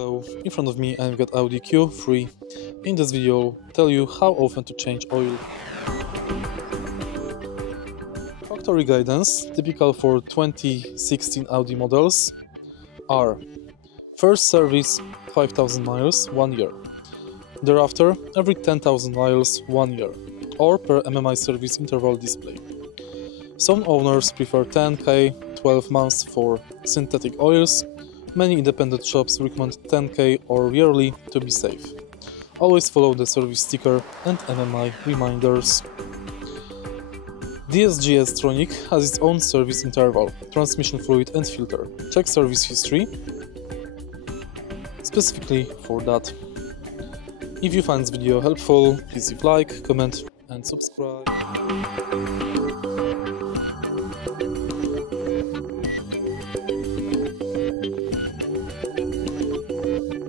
Hello, in front of me I've got AUDI Q3. In this video I'll tell you how often to change oil. Factory guidance, typical for 2016 Audi models, are: first service 5,000 miles, 1 year. Thereafter, every 10,000 miles, 1 year, or per MMI service interval display. Some owners prefer 10K, 12 months for synthetic oils. Many independent shops recommend 10K or yearly to be safe. Always follow the service sticker and MMI reminders. DSG S Tronic has its own service interval, transmission fluid and filter. Check service history specifically for that. If you find this video helpful, please leave like, comment and subscribe.